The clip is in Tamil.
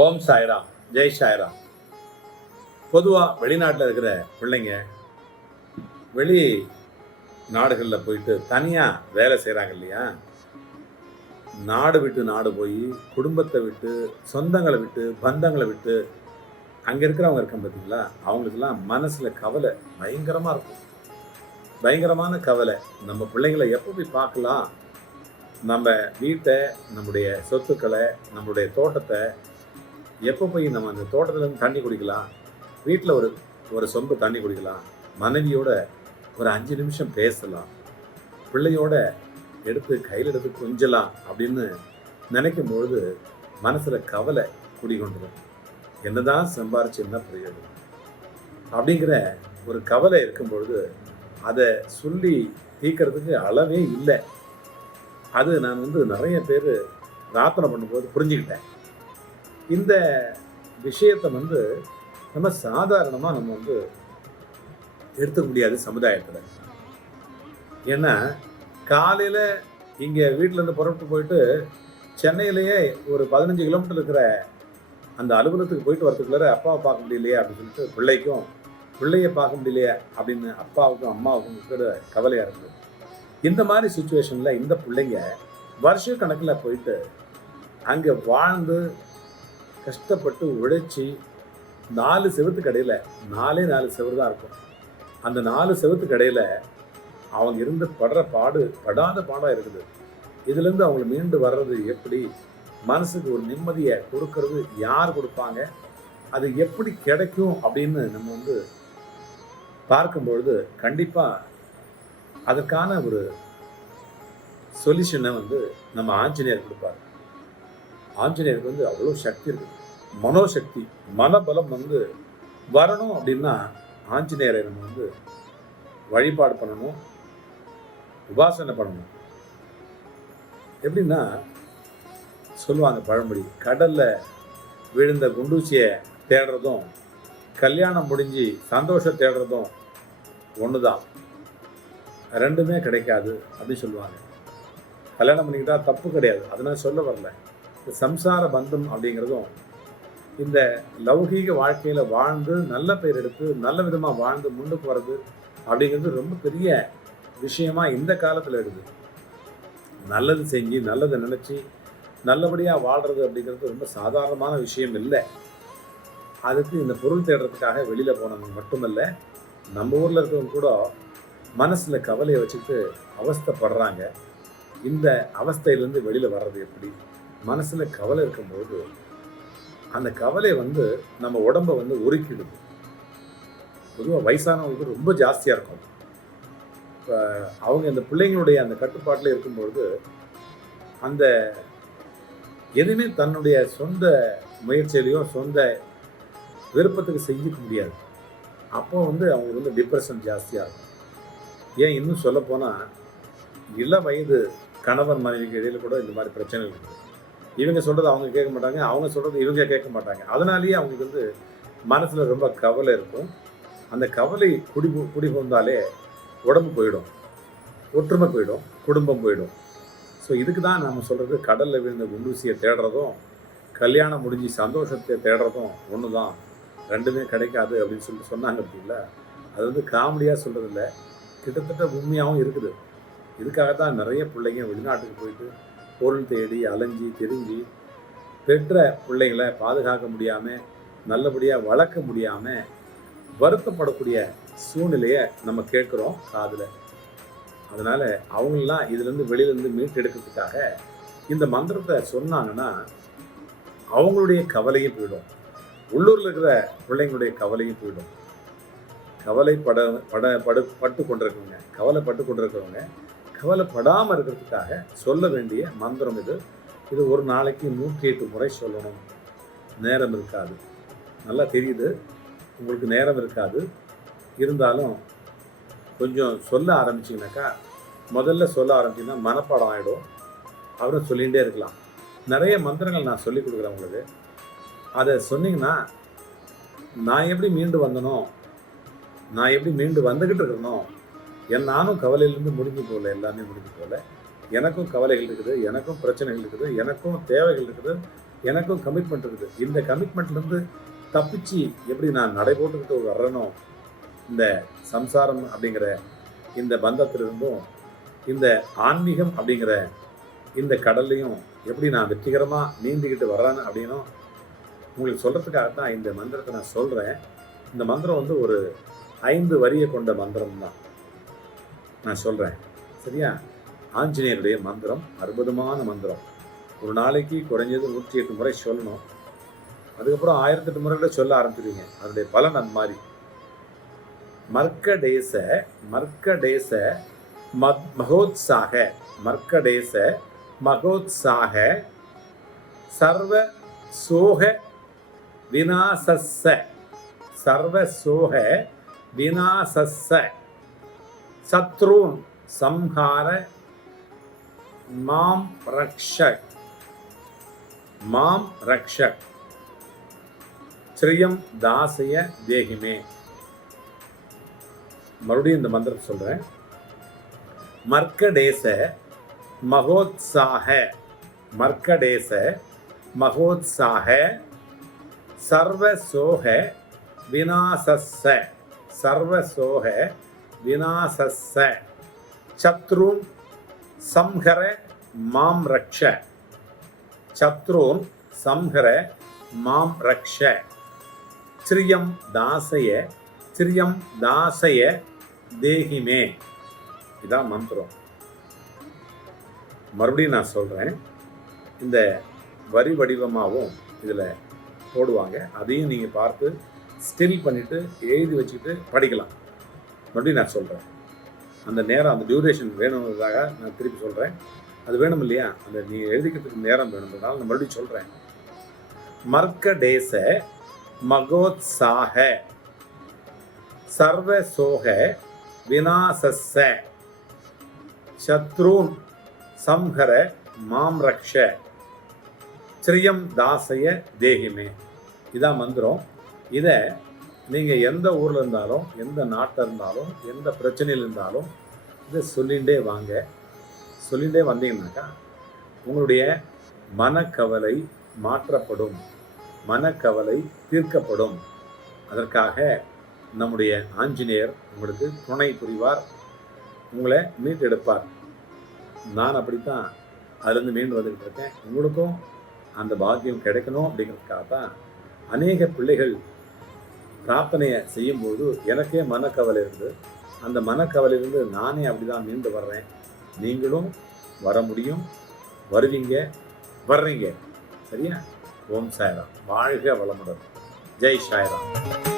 ஓம் சாய்ராம் ஜெய் சாய்ராம். பொதுவாக வெளிநாட்டில் இருக்கிற பிள்ளைங்க வெளி நாடுகளில் போயிட்டு தனியாக வேலை செய்கிறாங்க இல்லையா? நாடு விட்டு நாடு போய் குடும்பத்தை விட்டு சொந்தங்களை விட்டு பந்தங்களை விட்டு அங்கே இருக்கிறவங்க இருக்காங்க பார்த்தீங்களா அவங்களுக்கெல்லாம் மனசில் கவலை பயங்கரமாக இருக்கும். பயங்கரமான கவலை. நம்ம பிள்ளைங்களை எப்போ போய் பார்க்கலாம்? நம்ம வீட்டை நம்முடைய சொத்துக்களை நம்மளுடைய தோட்டத்தை எப்போ போய் நம்ம அந்த தோட்டத்துலேருந்து தண்ணி குடிக்கலாம்? வீட்டில் ஒரு ஒரு சொம்பு தண்ணி குடிக்கலாம். மனைவியோட ஒரு அஞ்சு நிமிஷம் பேசலாம். பிள்ளையோட எடுத்து கையில் எடுத்து கொஞ்சலாம் அப்படின்னு நினைக்கும் பொழுது மனசில் கவலை குடிகொண்டுரும். என்னதான் சம்பாரிச்சு என்ன பிரயோஜனம்? அப்படிங்கிற ஒரு கவலை இருக்கும் பொழுது அதை சொல்லி தீக்கிறதுக்கு அளவே இல்லை. அது நான் வந்து நிறைய பேர் பிரார்த்தனை பண்ணும்போது புரிஞ்சுக்கிட்டேன். இந்த விஷயத்தை வந்து நம்ம சாதாரணமாக நம்ம வந்து எடுத்துக்க முடியாது சமுதாயத்தில். ஏன்னா காலையில் இங்கே வீட்டிலேருந்து புறப்பட்டு போயிட்டு சென்னையிலேயே ஒரு பதினஞ்சு கிலோமீட்டர் இருக்கிற அந்த அலுவலகத்துக்கு போயிட்டு வரதுக்குள்ளார அப்பாவை பார்க்க முடியலையே அப்படின்னு சொல்லிட்டு பிள்ளைக்கும் பிள்ளைய பார்க்க முடியலையே அப்படின்னு அப்பாவுக்கும் அம்மாவுக்கும் கூட கவலையாக இருக்குது இந்த மாதிரி சுச்சுவேஷனில் இந்த பிள்ளைங்க வருஷ கணக்கில் போயிட்டு அங்கே வாழ்ந்து கஷ்டப்பட்டு உழைச்சி நாலு செவத்து கடையில் நாலே நாலு செவரு தான் இருக்கும். அந்த நாலு செவத்து கடையில் அவங்க இருந்து படுற பாடு படாத பாடாக இருக்குது. இதுலேருந்து அவங்க மீண்டு வர்றது எப்படி? மனசுக்கு ஒரு நிம்மதியை கொடுக்கறது யார் கொடுப்பாங்க? அது எப்படி கிடைக்கும் அப்படின்னு நம்ம வந்து பார்க்கும்பொழுது கண்டிப்பாக அதற்கான ஒரு சொல்யூஷனை வந்து நம்ம ஆஞ்சநேயர் கொடுப்பாரு. ஆஞ்சநேயருக்கு வந்து அவ்வளோ சக்தி இருக்குது மனோசக்தி மனபலம் வந்து வரணும் அப்படின்னா ஆஞ்சநேயரை நம்ம வந்து வழிபாடு பண்ணணும் உபாசனை பண்ணணும். எப்படின்னா சொல்லுவாங்க பழமொழி கடல்ல விழுந்த குண்டூசியை தேடுறதும் கல்யாணம் முடிஞ்சு சந்தோஷம் தேடுறதும் ஒன்று தான் ரெண்டுமே கிடைக்காது அப்படின்னு சொல்லுவாங்க. கல்யாணம் பண்ணிக்கிட்டால் தப்பு கிடையாது. அதனால சொல்ல வரல. இந்த சம்சார பந்தம் அப்படிங்கிறதும் இந்த லௌகீக வாழ்க்கையில் வாழ்ந்து நல்ல பெயர் எடுத்து நல்ல விதமாக வாழ்ந்து முன்னுக்கு வர்றது அப்படிங்கிறது ரொம்ப பெரிய விஷயமா இந்த காலத்தில் இருக்குது. நல்லது செஞ்சு நல்லதை நினச்சி நல்லபடியாக வாழ்கிறது அப்படிங்கிறது ரொம்ப சாதாரணமான விஷயம் இல்லை. அதுக்கு இந்த பொருள் தேடுறதுக்காக வெளியில் போனவங்க மட்டுமல்ல நம்ம ஊரில் இருக்கிறவங்க கூட மனசில் கவலையை வச்சுக்கிட்டு அவஸ்தைப்படுறாங்க. இந்த அவஸ்தையிலேருந்து வெளியில் வர்றது எப்படி? மனசில் கவலை இருக்கும்போது அந்த கவலை வந்து நம்ம உடம்பை வந்து உருக்கிடுது. பொதுவாக வயசானவங்களுக்கு ரொம்ப ஜாஸ்தியாக இருக்கும். இப்போ அவங்க இந்த பிள்ளைங்களுடைய அந்த கட்டுப்பாட்டில் இருக்கும்பொழுது அந்த எதுவுமே தன்னுடைய சொந்த முயற்சியிலையோ சொந்த விருப்பத்துக்கு செஞ்சுக்க முடியாது. அப்போ வந்து அவங்களுக்கு வந்து டிப்ரெஷன் ஜாஸ்தியாக இருக்கும். ஏன் இன்னும் சொல்லப்போனால் இள வயது கணவன் மனைவிக்கு இடையில் கூட இந்த மாதிரி பிரச்சனைகள் இருக்குது. இவங்க சொல்கிறது அவங்க கேட்க மாட்டாங்க அவங்க சொல்கிறது இவங்க கேட்க மாட்டாங்க. அதனாலேயே அவங்களுக்கு வந்து மனசில் ரொம்ப கவலை இருக்கும். அந்த கவலை குடி குடிபுந்தாலே உடம்பு போயிடும். ஒற்றுமை போயிடும் குடும்பம் போயிடும். ஸோ இதுக்கு தான் நம்ம சொல்கிறது கடலில் விழுந்த குண்டூசியை தேடுறதும் கல்யாணம் முடிஞ்சு சந்தோஷத்தை தேடுறதும் ஒன்று தான் ரெண்டுமே கிடைக்காது அப்படின்னு சொல்லிட்டு சொன்னாங்க அப்படிங்களா அது வந்து காமெடியாக சொல்கிறதில்ல கிட்டத்தட்ட உண்மையாகவும் இருக்குது. இதுக்காக தான் நிறைய பிள்ளைங்க வெளிநாட்டுக்கு போயிட்டு பொருள் தேடி அலைஞ்சி திரிஞ்சு பெற்ற பிள்ளைகளை பாதுகாக்க முடியாமல் நல்லபடியாக வளர்க்க முடியாமல் வருத்தப்படக்கூடிய சூழ்நிலையை நம்ம கேட்குறோம் காதில். அதனால் அவங்களாம் இதுலேருந்து வெளியிலேருந்து மீட்டெடுக்கிறதுக்காக இந்த மந்திரத்தை சொன்னாங்கன்னா அவங்களுடைய கவலையும் போயிடும். உள்ளூரில் இருக்கிற பிள்ளைங்களுடைய கவலையும் போயிடும். கவலைப்பட பட படு பட்டு கொண்டிருக்கவங்க கவலைப்பட்டு கொண்டிருக்கிறவங்க கவலைப்படாமல் இருக்கிறதுக்காக சொல்ல வேண்டிய மந்திரம் இது. இது ஒரு நாளைக்கு நூற்றி எட்டு முறை சொல்லணும். நேரம் இருக்காது. நல்லா தெரியுது. உங்களுக்கு நேரம் இருக்காது. இருந்தாலும் கொஞ்சம் சொல்ல ஆரம்பிச்சிங்கனாக்கா முதல்ல சொல்ல ஆரம்பிச்சிங்கன்னா மனப்பாடம் ஆகிடும் அவரும் சொல்லிகிட்டே இருக்கலாம். நிறைய மந்திரங்கள் நான் சொல்லி கொடுக்குறேன் உங்களுக்கு. அதை சொன்னீங்கன்னா நான் எப்படி மீண்டு வந்தனோ நான் எப்படி மீண்டு வந்துக்கிட்டு இருக்கனோ என் நானும் கவலையிலேருந்து முடிஞ்சு போகல எல்லாமே முடிஞ்சு போகல. எனக்கும் கவலைகள் இருக்குது எனக்கும் பிரச்சனைகள் இருக்குது எனக்கும் தேவைகள் இருக்குது எனக்கும் கமிட்மெண்ட் இருக்குது. இந்த கமிட்மெண்ட்லேருந்து தப்பிச்சு எப்படி நான் நடைபோட்டுக்கிட்டு வர்றனோ இந்த சம்சாரம் அப்படிங்கிற இந்த பந்தத்திலிருந்தும் இந்த ஆன்மீகம் அப்படிங்கிற இந்த கடல்லையும் எப்படி நான் வெற்றிகரமாக நீந்திக்கிட்டு வர்றேன் அப்படின்னும் உங்களுக்கு சொல்கிறதுக்காக தான் இந்த மந்திரத்தை நான் சொல்கிறேன் இந்த மந்திரம் வந்து ஒரு ஐந்து வரியை கொண்ட மந்திரம் தான் நான் சொல்கிறேன் சரியா? ஆஞ்சநேயருடைய மந்திரம் அற்புதமான மந்திரம். ஒரு நாளைக்கு குறைஞ்சது நூற்றி எட்டு முறை சொல்லணும். அதுக்கப்புறம் ஆயிரத்தெட்டு முறை கூட சொல்ல ஆரம்பிச்சிருவீங்க. அதனுடைய பலன் அந்த மாதிரி. மர்க்கடேச மர்க்கடேச மத் மகோத்சாக மர்க்கடேச மகோத்சாக சர்வ சோக வினாசஸ்ஸ சர்வ சோக வினாசஸ்ஸ சத்ருன் சம்ஹார மாம் ரக்ஷக் மாம் ரக்ஷக் ஸ்ரீயம் தாசய தேகிமே மறுபடியும் இந்த மந்திரத்தை சொல்றேன்। மர்க்கடேச மகோத்சாக மர்க்கடேச மகோத்சாக சர்வசோக விநாசஸ்ஸ சர்வசோக விநாசஸ்ஸ. சத்ருன் சம்ஹர மாம் ரக்ஷ. சத்ருன் சம்ஹர மாம் ரக்ஷ. ஸ்ரீயம் தாசய ஸ்ரீயம் தாசய தேகிமே. இதான் மந்திரம். மறுபடியும் நான் சொல்கிறேன் இந்த வரி வடிவமாகவும் இதில் போடுவாங்க. அதையும் நீங்கள் பார்த்து ஸ்டில் பண்ணிவிட்டு எழுதி வச்சுக்கிட்டு படிக்கலாம். மறுபடியும் நான் சொல்கிறேன் அந்த நேரம் அந்த டியூரேஷன் வேணுங்கிறதாக நான் திருப்பி சொல்கிறேன் அது வேணும் இல்லையா? அந்த நீ எழுதிக்கிறதுக்கு நேரம் வேணுங்கிறதால நான் மறுபடியும் சொல்கிறேன் மர்க்கடேச மகோத்சாக சர்வசோக விநாசஸ்ஸ சத்ரூன் சம்ஹர மாம் ரக்ஷ ஸ்ரீயம் தாசய தேகிமே. இதான் மந்திரம். இதை நீங்கள் எந்த ஊரில் இருந்தாலும் எந்த நாட்டில் இருந்தாலும் எந்த பிரச்சனையில் இருந்தாலும் இதை சொல்லிகிட்டே வாங்க. சொல்லிகிட்டே வந்தீங்கன்னாக்கா உங்களுடைய மனக்கவலை மாற்றப்படும். மனக்கவலை தீர்க்கப்படும். அதற்காக நம்முடைய ஆஞ்சநேயர் உங்களுக்கு துணை புரிவார். உங்களை மீட்டெடுப்பார். நான் அப்படித்தான் அதுலேருந்து மீண்டு வந்துக்கிட்டு இருக்கேன். உங்களுக்கும் அந்த பாக்கியம் கிடைக்கணும் அப்படிங்கிறதுக்காக தான் அநேக பிள்ளைகள் பிரார்த்தனையை செய்யும்போது எனக்கே மனக்கவலை இருந்து அந்த மனக்கவலையிலிருந்து நானே அப்படி தான் மீண்டு வர்றேன். நீங்களும் வர முடியும். வருவீங்க. வர்றீங்க. சரியா? ஓம் சாய்ராம். வாழ்க வளமுடன். ஜெய் சாய்ராம்.